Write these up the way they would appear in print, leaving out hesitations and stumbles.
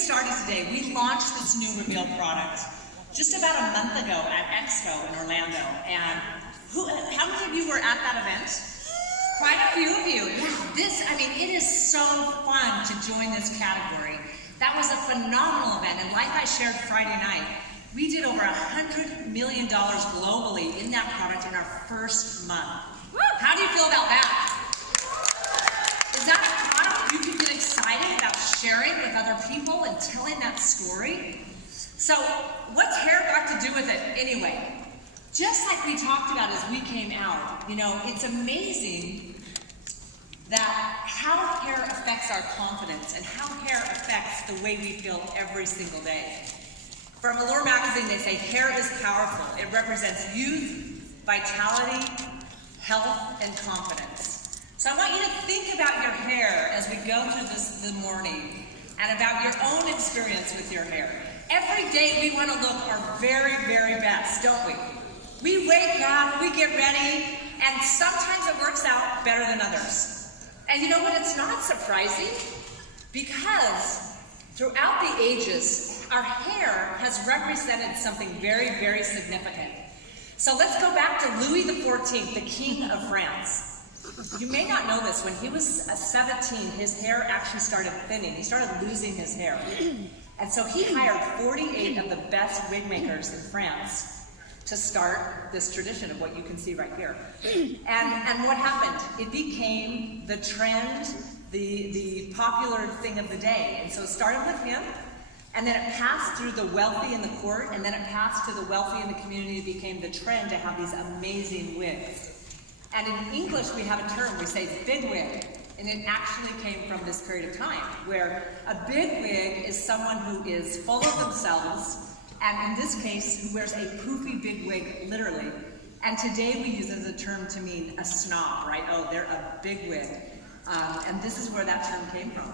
started today. We launched this new RVL product just about a month ago at Expo in Orlando. And how many of you were at that event? Quite a few of you. Yeah, it is so fun to join this category. That was a phenomenal event, and like I shared Friday night, we did over $100 million globally in that product in our first month. How do you feel about that? Is that a product you can get excited about sharing with other people and telling that story? So what's hair got to do with it anyway? Just like we talked about as we came out, it's amazing that how hair affects our confidence and how hair affects the way we feel every single day. From Allure magazine, they say hair is powerful. It represents youth, vitality, health, and confidence. So I want you to think about your hair as we go through this morning and about your own experience with your hair. Every day we want to look our very, very best, don't we? We wake up, we get ready, and sometimes it works out better than others. And you know what? It's not surprising because throughout the ages, our hair has represented something very, very significant. So let's go back to Louis XIV, the King of France. You may not know this, when he was 17, his hair actually started thinning. He started losing his hair. And so he hired 48 of the best wig makers in France to start this tradition of what you can see right here. And what happened? It became the trend, the popular thing of the day. And so it started with him, and then it passed through the wealthy in the court, and then it passed to the wealthy in the community. It became the trend to have these amazing wigs. And in English, we have a term, we say big wig. And it actually came from this period of time, where a big wig is someone who is full of themselves, and in this case, who wears a poofy big wig, literally. And today we use it as a term to mean a snob, right? Oh, they're a big wig. And this is where that term came from.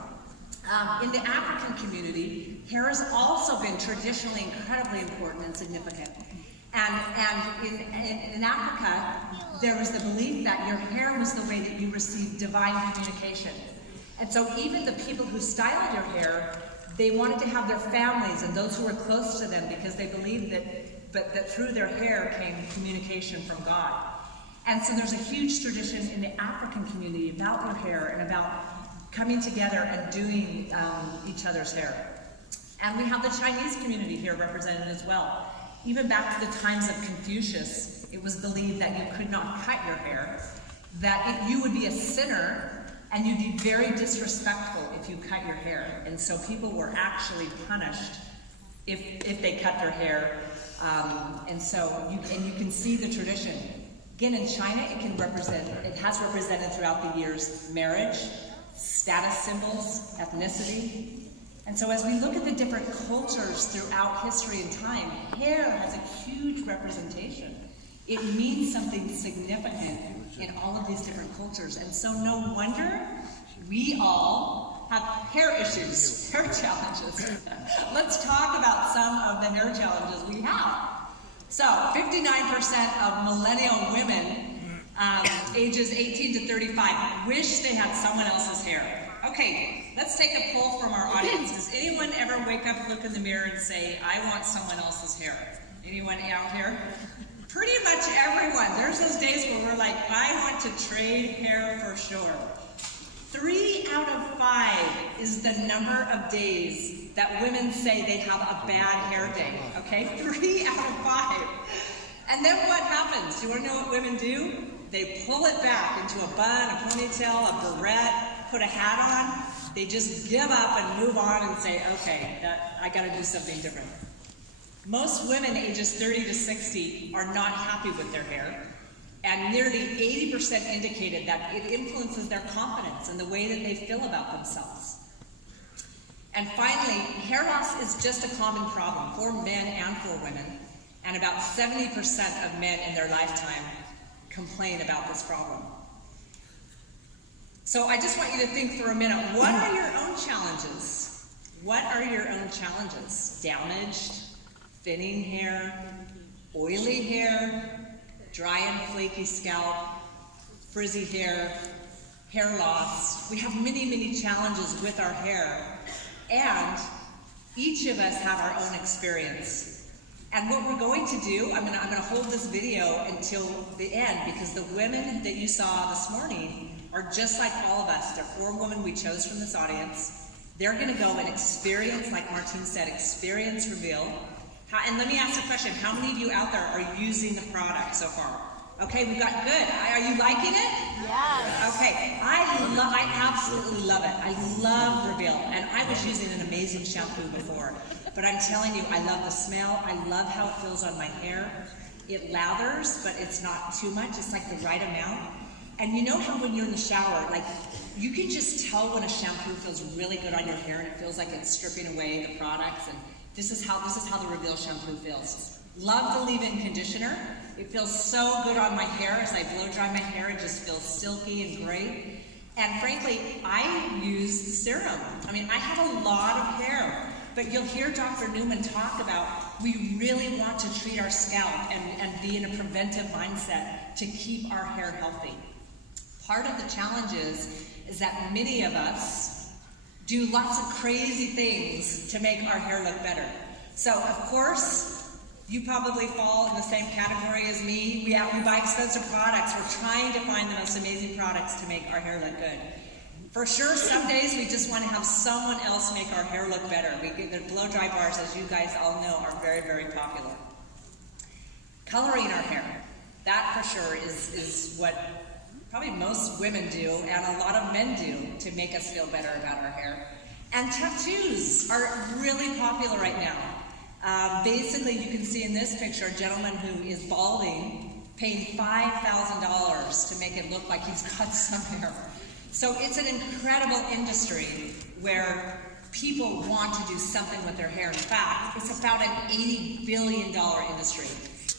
In the African community, hair has also been traditionally incredibly important and significant. And in Africa, there was the belief that your hair was the way that you received divine communication. And so even the people who styled your hair, they wanted to have their families and those who were close to them because they believed that through their hair came communication from God. And so there's a huge tradition in the African community about your hair and about coming together and doing each other's hair. And we have the Chinese community here represented as well. Even back to the times of Confucius, it was believed that you could not cut your hair, that you would be a sinner, and you'd be very disrespectful if you cut your hair. And so people were actually punished if they cut their hair. And you can see the tradition. Again, in China, it has represented throughout the years marriage, status symbols, ethnicity. And so as we look at the different cultures throughout history and time, hair has a huge representation. It means something significant in all of these different cultures. And so no wonder we all have hair issues, hair challenges. Let's talk about some of the hair challenges we have. So 59% of millennial women ages 18 to 35 wish they had someone else's hair. Okay, let's take a poll from our audience. Does anyone ever wake up, look in the mirror, and say, I want someone else's hair? Anyone out here? Pretty much everyone. There's those days where we're like, I want to trade hair for sure. 3 out of 5 is the number of days that women say they have a bad hair day. Okay, 3 out of 5. And then what happens? Do you want to know what women do? They pull it back into a bun, a ponytail, a barrette, put a hat on. They just give up and move on and say, okay, I got to do something different. Most women ages 30 to 60 are not happy with their hair, and nearly 80% indicated that it influences their confidence and the way that they feel about themselves. And finally, hair loss is just a common problem for men and for women, and about 70% of men in their lifetime complain about this problem. So I just want you to think for a minute, what are your own challenges? What are your own challenges? Damaged, thinning hair, oily hair, dry and flaky scalp, frizzy hair, hair loss. We have many, many challenges with our hair. And Each of us have our own experience. And what we're going to do, I'm gonna hold this video until the end, because the women that you saw this morning are just like all of us. They're 4 women we chose from this audience. They're gonna go and experience, like Martine said, experience Reveal. And let me ask a question. How many of you out there are using the product so far? Okay, we got good. Are you liking it? Yes. Okay, I absolutely love it. I love Reveal, and I was using an amazing shampoo before, but I'm telling you, I love the smell. I love how it feels on my hair. It lathers, but it's not too much. It's like the right amount. And you know how when you're in the shower, like, you can just tell when a shampoo feels really good on your hair and it feels like it's stripping away the products, and this is how the Reveal shampoo feels. Love the leave-in conditioner. It feels so good on my hair. As I blow dry my hair, it just feels silky and great. And frankly, I use the serum. I mean, I have a lot of hair, but you'll hear Dr. Newman talk about we really want to treat our scalp and be in a preventive mindset to keep our hair healthy. Part of the challenge is that many of us do lots of crazy things to make our hair look better. So, of course, you probably fall in the same category as me. We buy expensive products. We're trying to find the most amazing products to make our hair look good. For sure, some days we just want to have someone else make our hair look better. The blow dry bars, as you guys all know, are very, very popular. Coloring our hair, that for sure is what probably most women do and a lot of men do to make us feel better about our hair. And tattoos are really popular right now. Basically, you can see in this picture a gentleman who is balding, paying $5,000 to make it look like he's got some hair. So it's an incredible industry where people want to do something with their hair. In fact, it's about an $80 billion industry,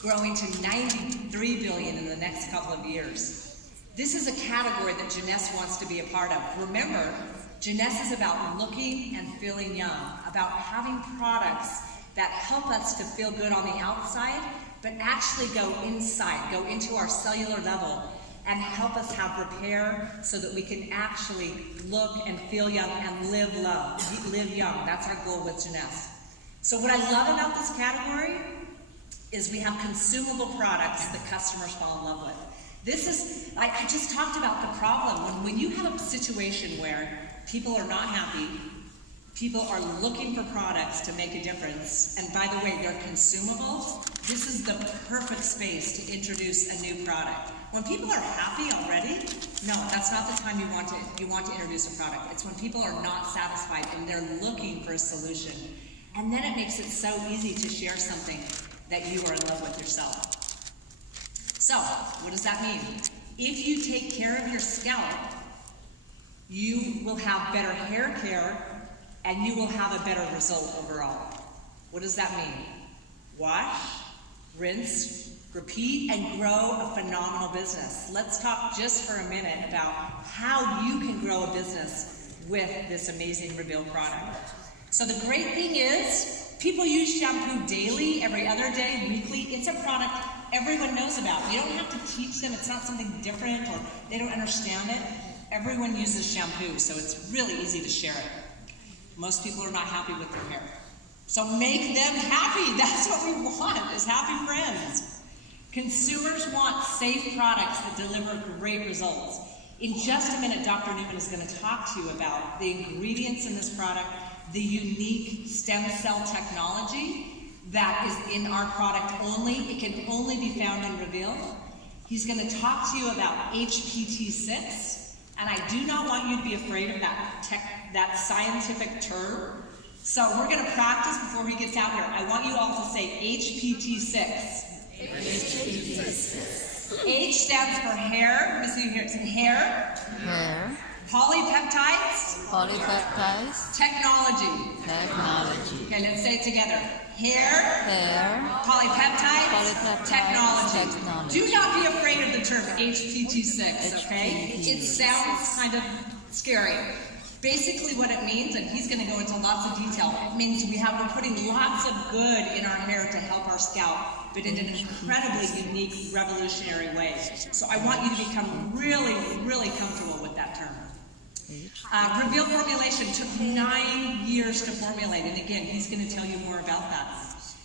growing to $93 billion in the next couple of years. This is a category that Jeunesse wants to be a part of. Remember, Jeunesse is about looking and feeling young, about having products that help us to feel good on the outside, but actually go inside, go into our cellular level, and help us have repair so that we can actually look and feel young and live young. That's our goal with Jeunesse. So what I love about this category is we have consumable products that customers fall in love with. This is, I just talked about the problem. When you have a situation where people are not happy, people are looking for products to make a difference, and by the way, they're consumable, this is the perfect space to introduce a new product. When people are happy already, no, that's not the time you want to introduce a product. It's when people are not satisfied and they're looking for a solution. And then it makes it so easy to share something that you are in love with yourself. So, what does that mean? If you take care of your scalp, you will have better hair care and you will have a better result overall. What does that mean? Wash, rinse, repeat, and grow a phenomenal business. Let's talk just for a minute about how you can grow a business with this amazing Reveal product. So the great thing is, people use shampoo daily, every other day, weekly. It's a product everyone knows about. You don't have to teach them. It's not something different or they don't understand it. Everyone uses shampoo, so it's really easy to share it. Most people are not happy with their hair. So make them happy. That's what we want, is happy friends. Consumers want safe products that deliver great results. In just a minute, Dr. Newman is going to talk to you about the ingredients in this product, the unique stem cell technology that is in our product only. It can only be found in Reveal. He's going to talk to you about HPT6. And I do not want you to be afraid of that scientific term. So we're going to practice before he gets out here. I want you all to say HPT6. HPT6. H stands for hair. Let me see you here. It's hair. Hair. Polypeptides. Polypeptides. Technology. Technology. Okay, let's say it together. Hair. Hair. Polypeptides. Polypeptides. Technology. Technology. Do not be afraid of the term HPT6, okay? It sounds kind of scary. Basically what it means, and he's going to go into lots of detail, it means we're putting lots of good in our hair to help our scalp, but in an incredibly unique, revolutionary way. So I want you to become really, really comfortable with that term. Reveal formulation took 9 years to formulate, and again, he's going to tell you more about that.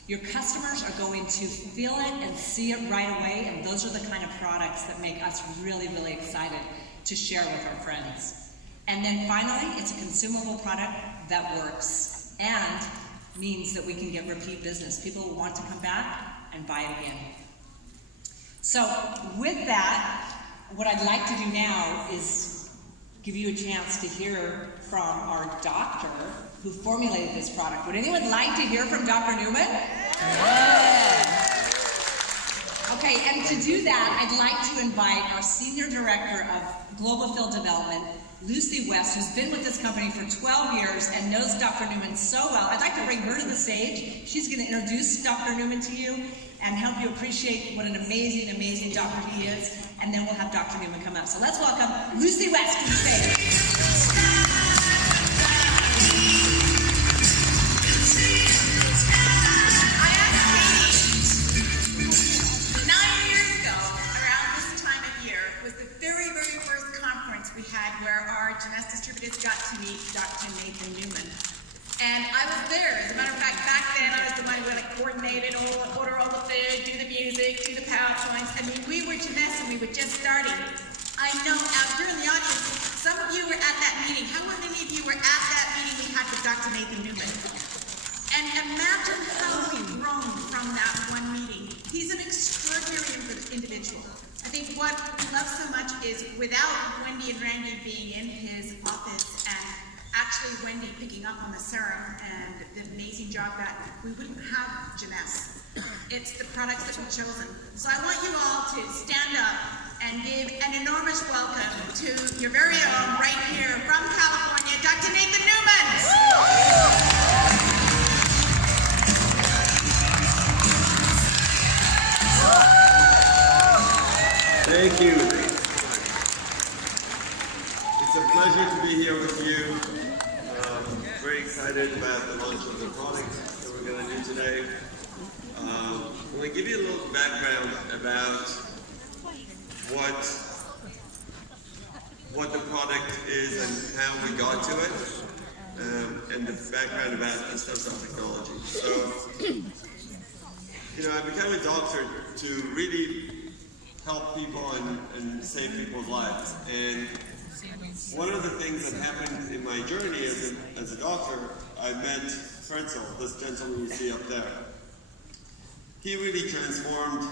Your customers are going to feel it and see it right away, and those are the kind of products that make us really, really excited to share with our friends. And then finally, it's a consumable product that works and means that we can get repeat business. People will want to come back and buy it again. So with that, what I'd like to do now is give you a chance to hear from our doctor who formulated this product. Would anyone like to hear from Dr. Newman? Okay, and to do that, I'd like to invite our Senior Director of Global Field Development, Lucy West, who's been with this company for 12 years and knows Dr. Newman so well. I'd like to bring her to the stage. She's going to introduce Dr. Newman to you and help you appreciate what an amazing, amazing doctor he is. And then we'll have Dr. Newman come up. So let's welcome Lucy West to the stage. Where our Jeunesse distributors got to meet Dr. Nathan Newman. And I was there. As a matter of fact, back then I was the one who coordinated, order all the food, do the music, do the PowerPoints. I mean, we were Jeunesse and we were just starting. I know out here in the audience, some of you were at that meeting. How many of you were at that meeting we had with Dr. Nathan Newman? And imagine how we've grown from that one meeting. He's an extraordinary individual. I think what we love so much is without Wendy and Randy being in his office and actually Wendy picking up on the serum and the amazing job that we wouldn't have Jeunesse. It's the products that we've chosen. So I want you all to stand up and give an enormous welcome to your very own, right here from California, Dr. Nathan Newman. Thank you. It's a pleasure to be here with you. Very excited about the launch of the product that we're going to do today. I'm going to give you a little background about what the product is and how we got to it, and the background about the stem cell technology. So, I became a doctor to really help people and save people's lives. And one of the things that happened in my journey as a doctor, I met Fritzel, this gentleman you see up there. He really transformed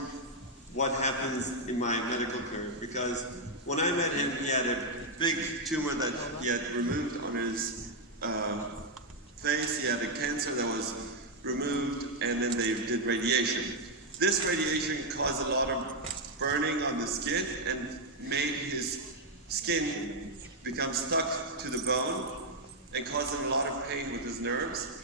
what happens in my medical career, because when I met him, he had a big tumor that he had removed on his face. He had a cancer that was removed, and then they did radiation. This radiation caused a lot of burning on the skin and made his skin become stuck to the bone and caused him a lot of pain with his nerves.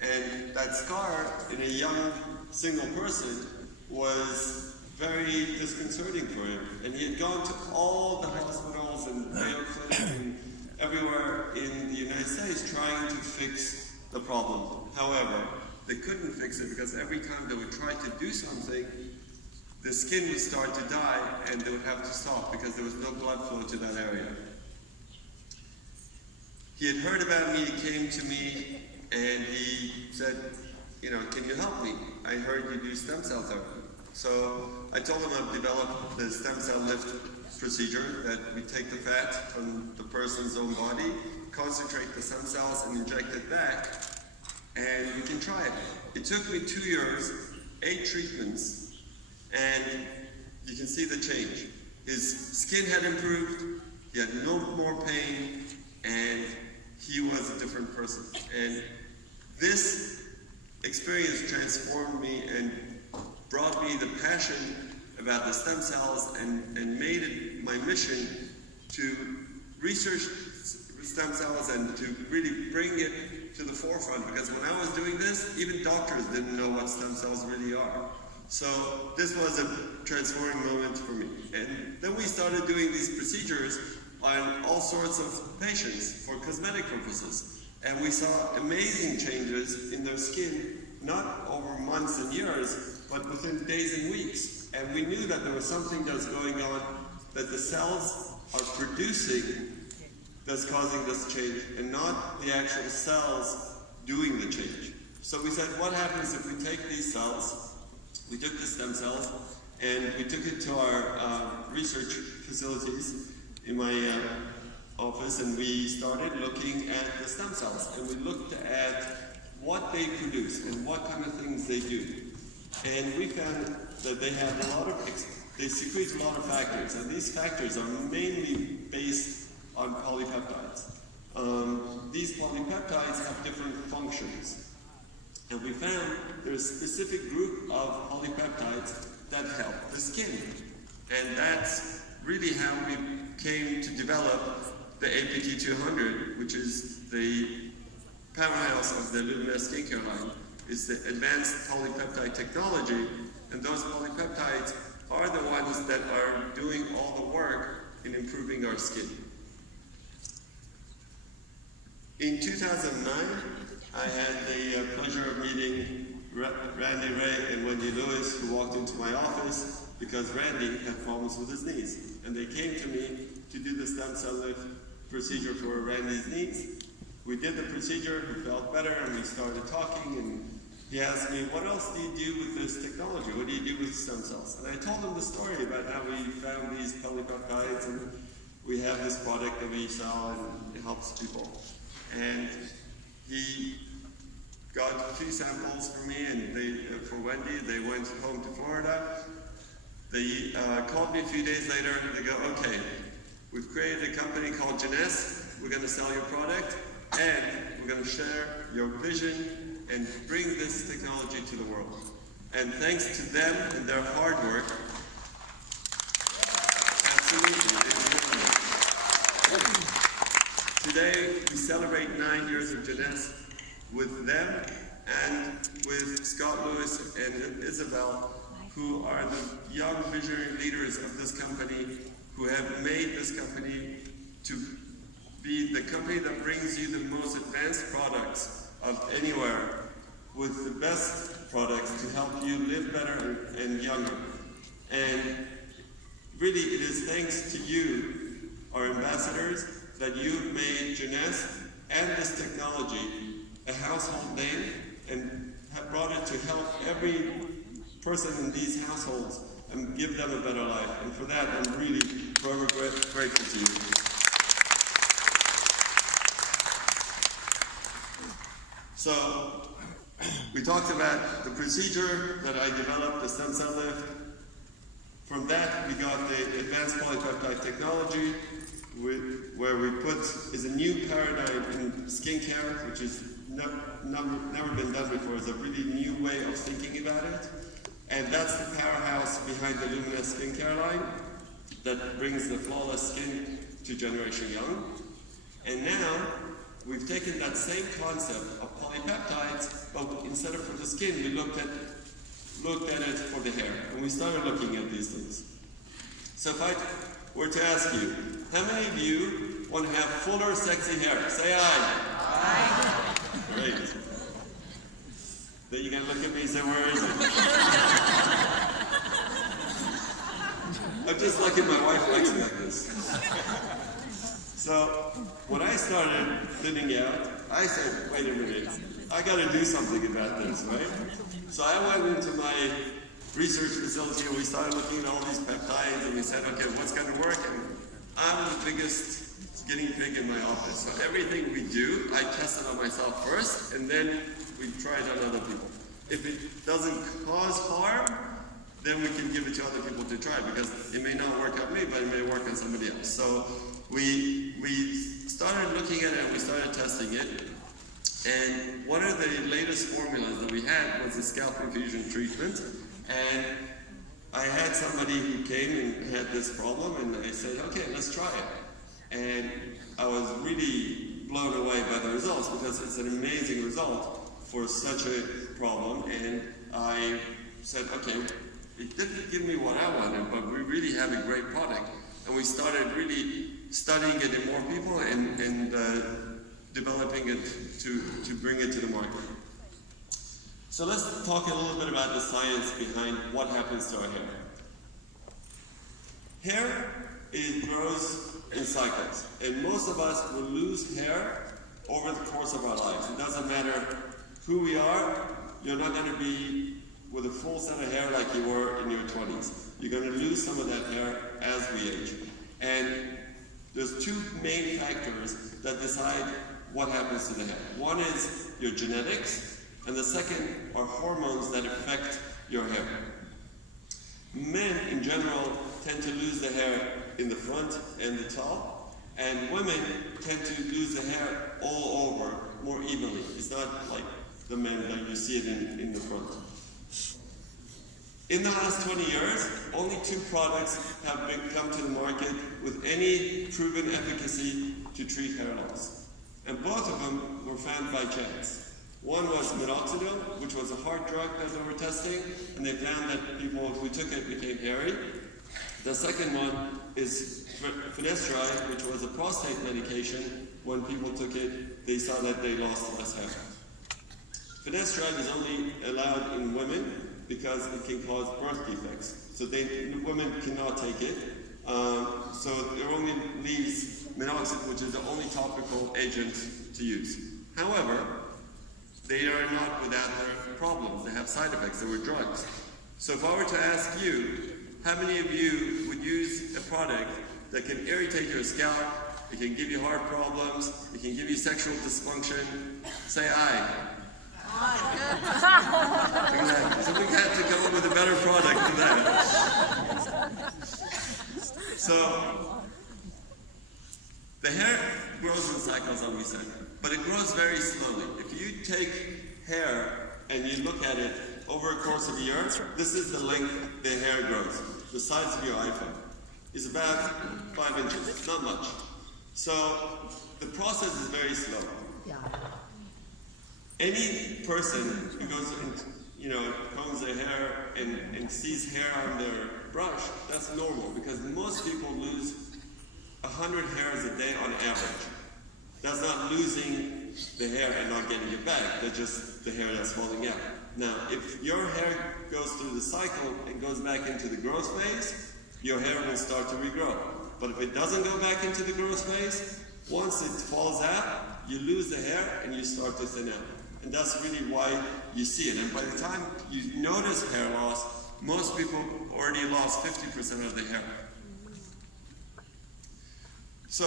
And that scar in a young single person was very disconcerting for him. And he had gone to all the hospitals and Mayo Clinic and everywhere in the United States trying to fix the problem. However, they couldn't fix it because every time they would try to do something, the skin would start to die and they would have to stop because there was no blood flow to that area. He had heard about me, he came to me and he said, can you help me? I heard you do stem cell therapy. So I told him I've developed the stem cell lift procedure that we take the fat from the person's own body, concentrate the stem cells and inject it back, and we can try it. It took me 2 years, 8 treatments, and you can see the change. His skin had improved, he had no more pain, and he was a different person. And this experience transformed me and brought me the passion about the stem cells and made it my mission to research stem cells and to really bring it to the forefront. Because when I was doing this, even doctors didn't know what stem cells really are. So this was a transforming moment for me. And then we started doing these procedures on all sorts of patients for cosmetic purposes. And we saw amazing changes in their skin, not over months and years, but within days and weeks. And we knew that there was something that was going on, that the cells are producing that's causing this change and not the actual cells doing the change. So we said, what happens if we take these cells, we took the stem cells, and we took it to our research facilities in my office, and we started looking at the stem cells, and we looked at what they produce and what kind of things they do. And we found that they have they secrete a lot of factors, and these factors are mainly based on polypeptides. These polypeptides have different functions. And we found there's a specific group of polypeptides that help the skin. And that's really how we came to develop the APT200, which is the powerhouse of the Luminesce skincare line. It's the advanced polypeptide technology, and those polypeptides are the ones that are doing all the work in improving our skin. In 2009, I had the pleasure of meeting Randy Ray and Wendy Lewis, who walked into my office because Randy had problems with his knees. And they came to me to do the stem cell lift procedure for Randy's knees. We did the procedure, he felt better, and we started talking, and he asked me, what else do you do with this technology? What do you do with stem cells? And I told him the story about how we found these polypeptides, and we have this product that we sell, and it helps people. And he got 2 samples for me, and for Wendy, they went home to Florida. They called me a few days later, and they go, okay, we've created a company called Jeunesse. We're going to sell your product, and we're going to share your vision and bring this technology to the world. And thanks to them and their hard work, today we celebrate 9 years of Jeunesse with them and with Scott Lewis and Isabel, who are the young visionary leaders of this company, who have made this company to be the company that brings you the most advanced products of anywhere, with the best products to help you live better and younger. And really, it is thanks to you, our ambassadors, that you've made Jeunesse and this technology a household name and have brought it to help every person in these households and give them a better life. And for that, I'm really forever grateful to you. So, we talked about the procedure that I developed, the stem cell lift. From that, we got the advanced polypeptide technology, where we put is a new paradigm in skincare, which is never been done before. It's a really new way of thinking about it. And that's the powerhouse behind the Luminesce skincare line that brings the flawless skin to Generation Young. And now, we've taken that same concept of polypeptides, but instead of for the skin, we looked at it for the hair. And we started looking at these things. So if I were to ask you, how many of you want to have fuller, sexy hair? Say aye. Aye. Great. Then you're going to look at me and say, where is it? I'm just lucky my wife likes me like this. So, when I started thinning out, I said, wait a minute, I got to do something about this, right? So I went into my research facility and we started looking at all these peptides and we said, okay, what's going to work? And I'm the biggest guinea pig in my office. So everything we do, I test it on myself first, and then we try it on other people. If it doesn't cause harm, then we can give it to other people to try, because it may not work on me, but it may work on somebody else. So we started looking at it and we started testing it. And one of the latest formulas that we had was the scalp infusion treatment. And I had somebody who came and had this problem, and I said, okay, let's try it. And I was really blown away by the results, because it's an amazing result for such a problem. And I said, okay, it didn't give me what I wanted, but we really have a great product. And we started really studying it in more people and developing it to bring it to the market. So let's talk a little bit about the science behind what happens to our hair. Hair it grows in cycles. And most of us will lose hair over the course of our lives. It doesn't matter who we are, you're not going to be with a full set of hair like you were in your 20s. You're going to lose some of that hair as we age. And there's two main factors that decide what happens to the hair. One is your genetics, and the second are hormones that affect your hair. Men, in general, tend to lose the hair in the front and the top, and women tend to lose the hair all over more evenly. It's not like the men that you see it in the front. In the last 20 years, only 2 products have come to the market with any proven efficacy to treat hair loss. And both of them were found by chance. One was minoxidil, which was a heart drug that they were testing, and they found that people who took it became hairy. The second one is finasteride, which was a prostate medication. When people took it, they saw that they lost less hair. Finasteride is only allowed in women because it can cause birth defects. So women cannot take it. So it only leaves minoxidil, which is the only topical agent to use. However, they are not without their problems. They have side effects. They were drugs. So if I were to ask you, how many of you would use a product that can irritate your scalp, it can give you heart problems, it can give you sexual dysfunction? Say aye. Exactly. So we had to come up with a better product than that. So the hair grows in cycles, as we said, but it grows very slowly. If you take hair and you look at it over a course of a year, this is the length the hair grows. The size of your iPhone is about 5 inches, not much. So the process is very slow. Any person who goes and combs their hair and sees hair on their brush, that's normal because most people lose 100 hairs a day on average. That's not losing the hair and not getting it back. That's just the hair that's falling out. Now, if your hair goes through the cycle and goes back into the growth phase, your hair will start to regrow. But if it doesn't go back into the growth phase, once it falls out, you lose the hair and you start to thin out. And that's really why you see it. And by the time you notice hair loss, most people already lost 50% of the hair. So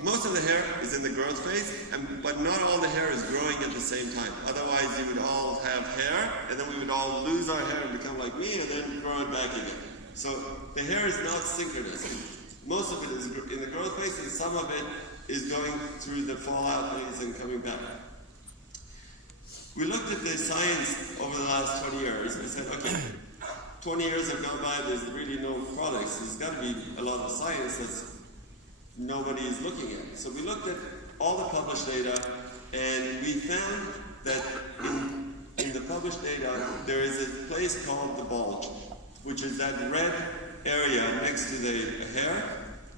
most of the hair is in the growth phase, but not all the hair is growing at the same time. Otherwise, you would all have hair, and then we would all lose our hair and become like me, and then grow it back again. So the hair is not synchronous. Most of it is in the growth phase, and some of it is going through the fallout phase and coming back. We looked at the science over the last 20 years, and we said, okay, 20 years have gone by, there's really no products. There's got to be a lot of science that's nobody is looking at. So we looked at all the published data, and we found that in the published data, there is a place called the bulge, which is that red area next to the hair.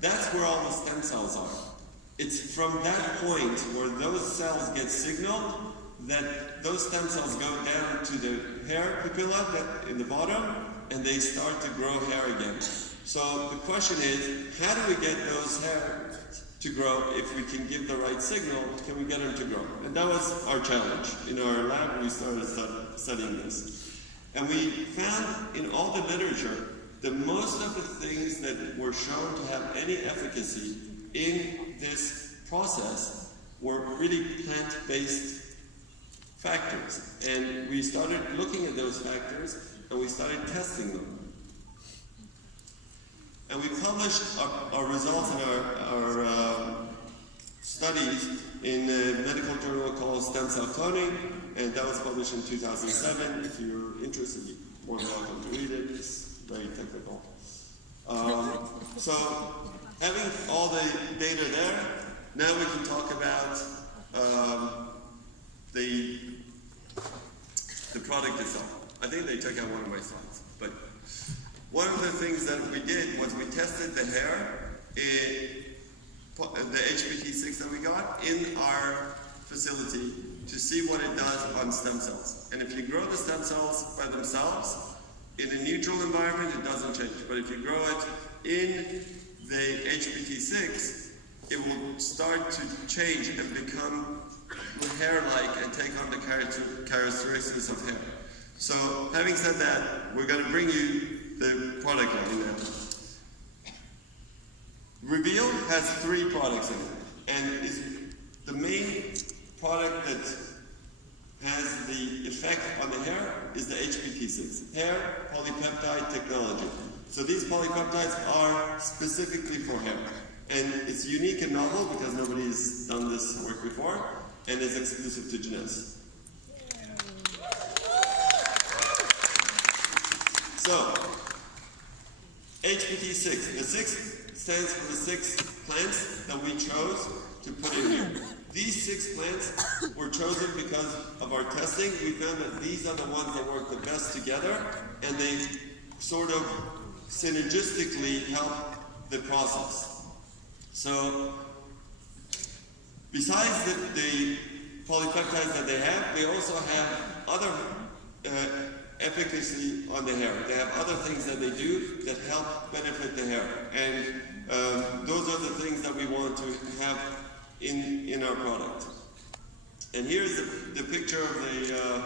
That's where all the stem cells are. It's from that point where those cells get signaled that those stem cells go down to the hair papilla in the bottom, and they start to grow hair again. So the question is, how do we get those hair to grow? If we can give the right signal, can we get them to grow? And that was our challenge. In our lab, we started studying this. And we found in all the literature that most of the things that were shown to have any efficacy in this process were really plant-based factors. And we started looking at those factors, and we started testing them. And we published our results and our studies in a medical journal called Stem Cell Cloning, and that was published in 2007. If you're interested, you're more than welcome to read it. It's very technical. So having all the data there, now we can talk about the product itself. I think they took out one of my slides, but one of the things that we did was we tested the hair, the HPT6 that we got, in our facility to see what it does on stem cells. And if you grow the stem cells by themselves, in a neutral environment, it doesn't change. But if you grow it in the HPT6, it will start to change and become hair-like and take on the characteristics of hair. So, having said that, we're going to bring you the product line now. RVL has 3 products in it, and is the main product that has the effect on the hair is the HPT6, hair polypeptide technology. So these polypeptides are specifically for hair, and it's unique and novel because nobody's done this work before, and it's exclusive to Jeunesse. So, HPT6, the 6 stands for the 6 plants that we chose to put in here. These 6 plants were chosen because of our testing. We found that these are the ones that work the best together, and they sort of synergistically help the process. So, besides the polypeptides that they have, they also have other efficacy on the hair. They have other things that they do that help benefit the hair. And those are the things that we want to have in our product. And here's the picture of the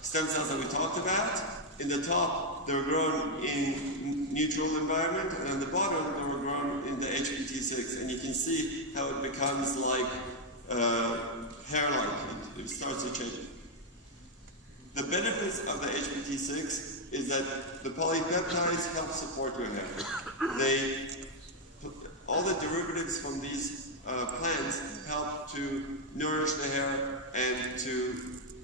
stem cells that we talked about. In the top, they were grown in neutral environment, and on the bottom, they were grown in the HPT6. And you can see how it becomes like hair-like. It starts to change. The benefits of the HPT6 is that the polypeptides help support your hair. All the derivatives from these plants help to nourish the hair and to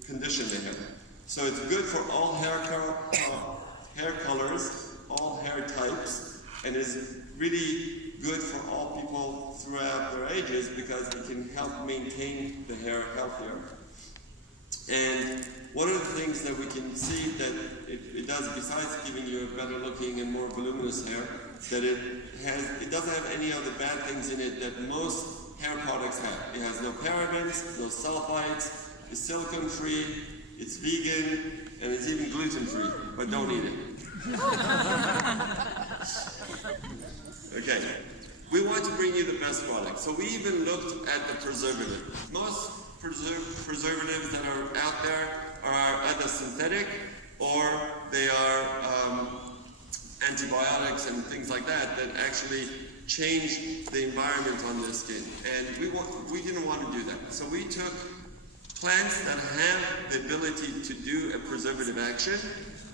condition the hair. So it's good for all hair colors, all hair types, and is really good for all people throughout their ages because it can help maintain the hair healthier. And one of the things that we can see that it does, besides giving you a better looking and more voluminous hair, that it doesn't have any of the bad things in it that most hair products have. It has no parabens, no sulfites, it's silicone free, it's vegan, and it's even gluten free, but don't eat it. Okay, we want to bring you the best product. So we even looked at the preservative. Most preservatives that are out there are either synthetic or they are antibiotics and things like that that actually change the environment on the skin. And we didn't want to do that. So we took plants that have the ability to do a preservative action,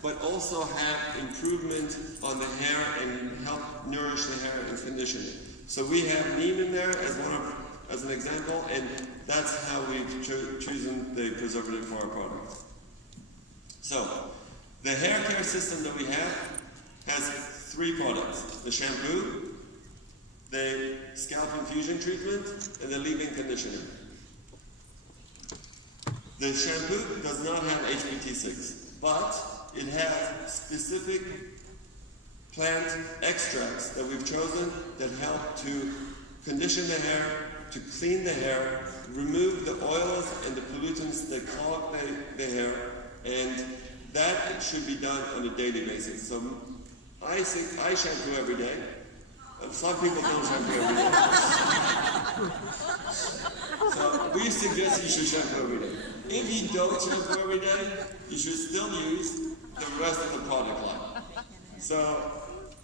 but also have improvement on the hair and help nourish the hair and condition it. So we have Newman there as an example, and that's how we've chosen the preservative for our product. So, the hair care system that we have has 3 products: the shampoo, the scalp infusion treatment, and the leave-in conditioner. The shampoo does not have HPT6, but it has specific plant extracts that we've chosen that help to condition the hair, to clean the hair, remove the oils and the pollutants that clog the hair, and that should be done on a daily basis. So I shampoo every day. Some people don't shampoo every day. So we suggest you should shampoo every day. If you don't shampoo every day, you should still use the rest of the product line. So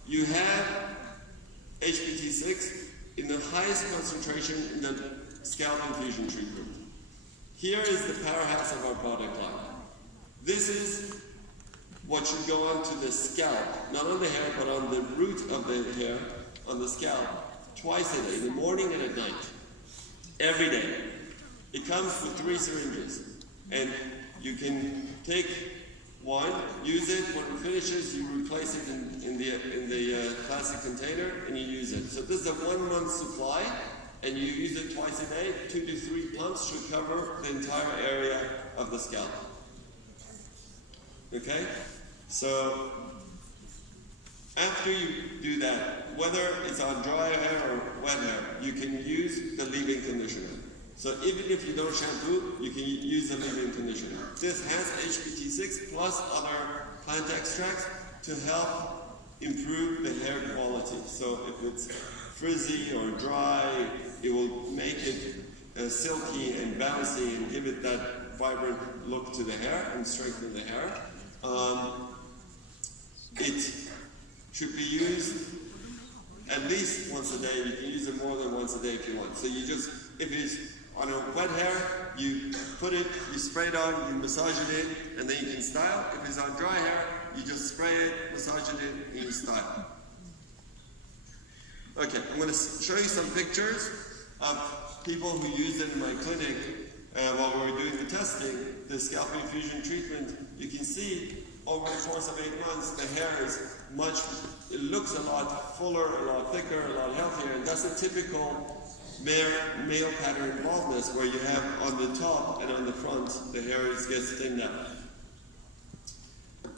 you have HPT6 in the highest concentration in the scalp infusion treatment. Here is the powerhouse of our product line. This is what should go onto the scalp, not on the hair, but on the root of the hair, on the scalp, twice a day, in the morning and at night, every day. It comes with 3 syringes, and you can take one, use it. When it finishes, you replace it in the plastic container, and you use it. So this is a 1-month supply, and you use it twice a day. 2 to 3 pumps should cover the entire area of the scalp. Okay? So after you do that, whether it's on dry hair or wet hair, you can use the leave-in conditioner. So even if you don't shampoo, you can use the leave-in conditioner. This has HPT6 plus other plant extracts to help improve the hair quality. So if it's frizzy or dry. It will make it silky and bouncy and give it that vibrant look to the hair and strengthen the hair. It should be used at least once a day. You can use it more than once a day if you want. So you just, if it's on a wet hair, you put it, you spray it on, you massage it in, and then you can style. If it's on dry hair, you just spray it, massage it in, and you style. Okay, I'm going to show you some pictures of people who used it in my clinic while we were doing the testing, the scalp infusion treatment. You can see over the course of 8 months, the hair is it looks a lot fuller, a lot thicker, a lot healthier, and that's a typical male pattern baldness where you have on the top and on the front, the hair gets thinned out.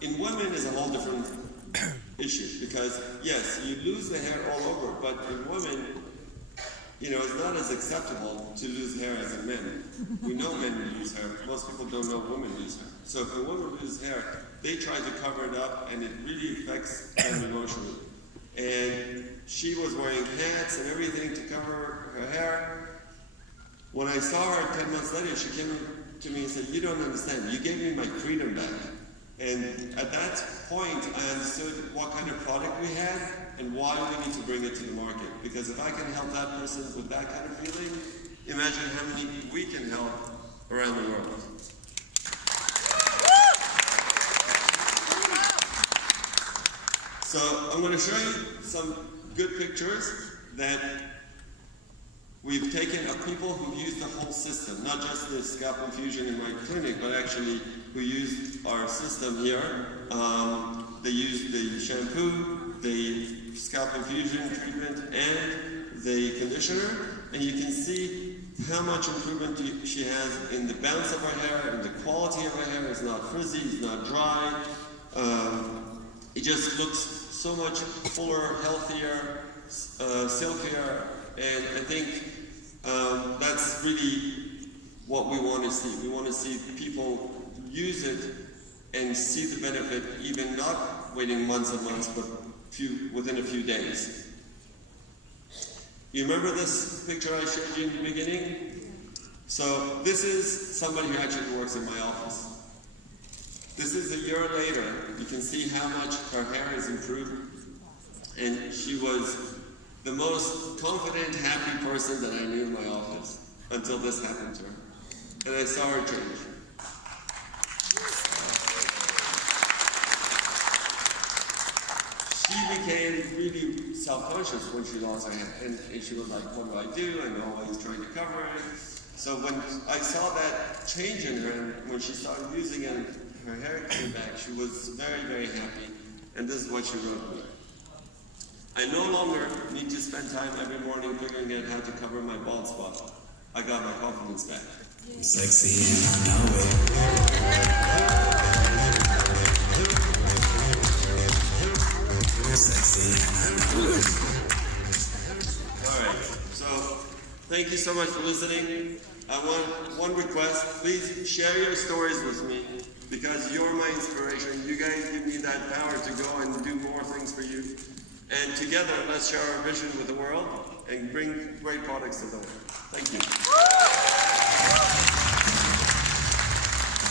In women is a whole different issue because, yes, you lose the hair all over, but in women, it's not as acceptable to lose hair as in men. We know men lose hair. Most people don't know women lose hair. So if a woman loses hair, they try to cover it up, and it really affects them emotionally. And she was wearing hats and everything to cover her hair. When I saw her 10 months later, she came to me and said, "You don't understand. You gave me my freedom back." And at that point, I understood what kind of product we had and why we need to bring it to the market. Because if I can help that person with that kind of feeling, imagine how many we can help around the world. So I'm going to show you some good pictures that we've taken of people who use the whole system, not just the scalp infusion in my clinic, but actually who use our system here. They use the shampoo, the scalp infusion treatment, and the conditioner, and you can see how much improvement she has in the bounce of her hair, and the quality of her hair. It's not frizzy, it's not dry. It just looks so much fuller, healthier, silkier, and I think that's really what we want to see. We want to see people use it and see the benefit, even not waiting months and months, but within a few days. You remember this picture I showed you in the beginning? So this is somebody who actually works in my office. This is a year later. You can see how much her hair has improved. And she was the most confident, happy person that I knew in my office until this happened to her. And I saw her change. She became really self-conscious when she lost her hair. And she was like, "What do I do?" And always trying to cover it. So when I saw that change in her, and when she started using it, her hair came back, she was very, very happy. And this is what she wrote me. "I no longer need to spend time every morning figuring out how to cover my bald spot. I got my confidence back." I'm sexy and I know it. Sexy and I know it. Alright, so thank you so much for listening. I want one request. Please share your stories with me because you're my inspiration. You guys give me that power to go and do more things for you. And together, let's share our vision with the world and bring great products to the world. Thank you.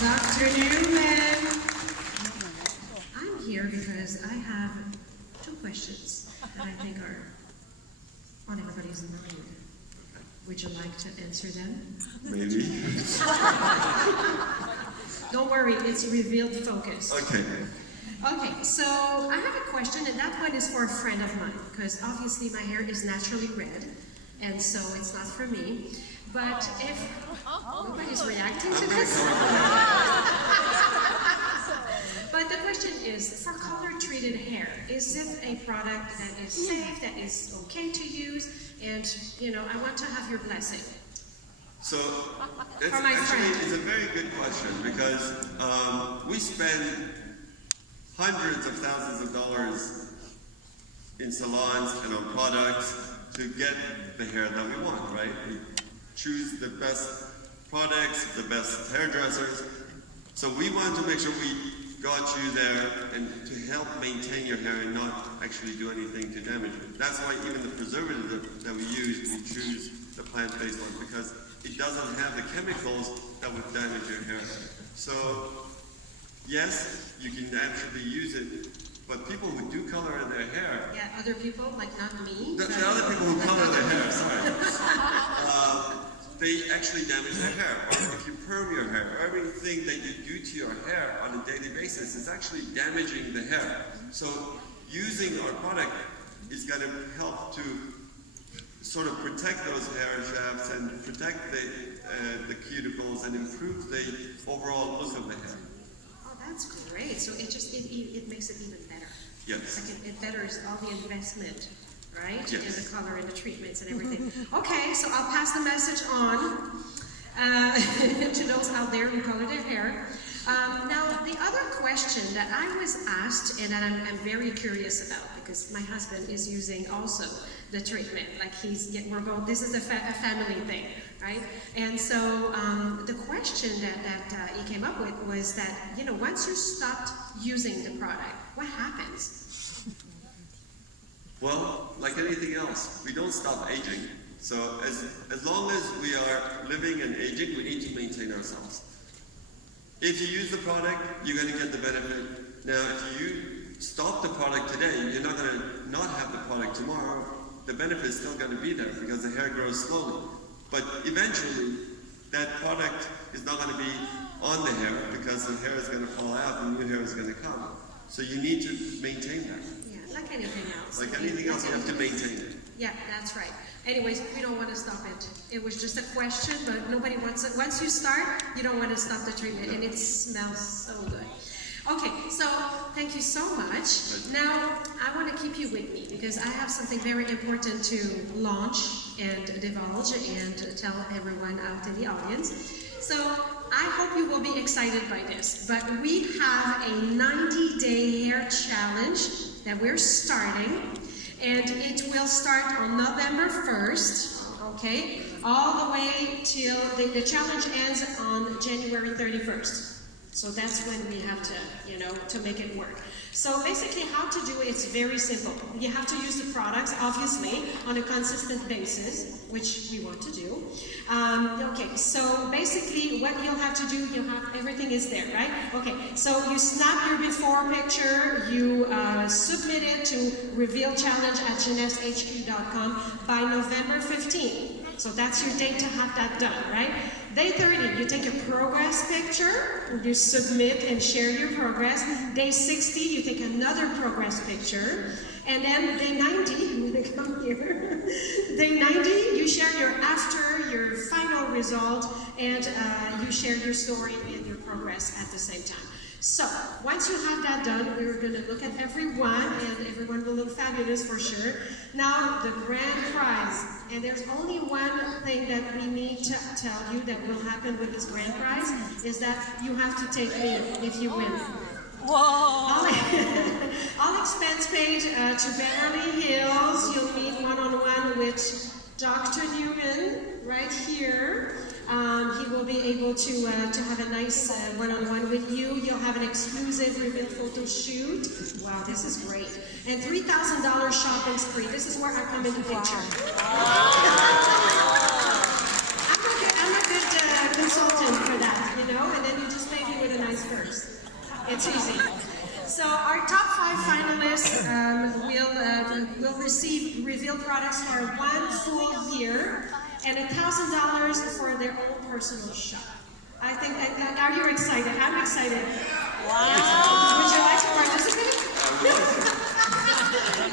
Dr. Newman. I'm here because I have 2 questions that I think are on everybody's mind. Would you like to answer them? Maybe. Don't worry, it's revealed focus. Okay. Okay, so I have a question, and that one is for a friend of mine, because obviously my hair is naturally red, and so it's not for me. But if nobody's reacting to this, but the question is, for color-treated hair, is it a product that is safe, that is okay to use? And I want to have your blessing. So it's For my friend. it's a very good question because we spend hundreds of thousands of dollars in salons and on products to get the hair that we want, right? We choose the best products, the best hairdressers. So we want to make sure we got you there and to help maintain your hair and not actually do anything to damage it. That's why even the preservative that we choose the plant-based one, because it doesn't have the chemicals that would damage your hair. So, yes, you can actually use it, but people who do color in their hair, Yeah, other people, like not me. the but- other people who color their hair, sorry, they actually damage their hair. Or if you perm your hair, everything that you do to your hair on a daily basis is actually damaging the hair. So using our product is going to help to sort of protect those hair shafts and protect the cuticles and improve the overall look of the hair. Oh, that's great. So it makes it even better. Yes. Like it betters all the investment, right? Yes. And the color and the treatments and everything. Okay, so I'll pass the message on to those out there who color their hair. Now, the other question that I was asked and that I'm very curious about, because my husband is using also the treatment, like we're both, this is a family thing, right? And so the question that he came up with was that, once you stopped using the product, what happens? Well, like anything else, we don't stop aging. So as long as we are living and aging, we need to maintain ourselves. If you use the product, you're going to get the benefit. Now, if you stop the product today, you're not going to not have the product tomorrow. The benefit is still going to be there because the hair grows slowly. But eventually, that product is not going to be on the hair because the hair is going to fall out and new hair is going to come. So you need to maintain that. Yeah, like anything else. Like anything else, you have to maintain it. Yeah, that's right. Anyways, we don't want to stop it. It was just a question, but nobody wants it. Once you start, you don't want to stop the treatment, and it smells so good. Okay, so thank you so much. Now, I want to keep you with me because I have something very important to launch and divulge and tell everyone out in the audience. So I hope you will be excited by this, but we have a 90-day hair challenge that we're starting. And it will start on November 1st, okay, all the way till the challenge ends on January 31st. So that's when we have to, to make it work. So basically how to do it, it's very simple. You have to use the products, obviously, on a consistent basis, which we want to do. Okay, so basically what you'll have to do, everything is there, right? Okay, so you snap your before picture, you submit it to RVLchallenge@JeunesseHQ.com by November 15th. So that's your date to have that done, right? Day 30, you take a progress picture, you submit and share your progress. Day 60, you take another progress picture. And then day 90, I'm going to come here. Day 90, you share your final result, and you share your story and your progress at the same time. So, once you have that done, we're going to look at everyone, and everyone will look fabulous for sure. Now, the grand prize. And there's only one thing that we need to tell you that will happen with this grand prize, is that you have to take me if you win. Whoa! All expense paid to Beverly Hills. You'll meet one-on-one with Dr. Newman right here. He will be able to have a nice one-on-one with you. You'll have an exclusive ribbon photo shoot. Wow, this is great. And $3,000 shopping spree. This is where I come into picture. I'm a good consultant for that, and then you just pay me with a nice purse. It's easy. So our top 5 finalists will receive RVL products for 1 full year and $1,000 for their own personal shop. I think, are you excited? I'm excited. Wow. Would you like to participate?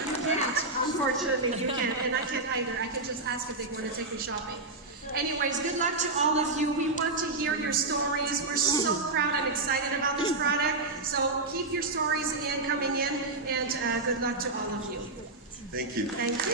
You can't, unfortunately, you can't, and I can't either. I can just ask if they want to take me shopping. Anyways, good luck to all of you. We want to hear your stories. We're so proud and excited about this product. So keep your stories coming in, and good luck to all of you. Thank you. Thank you.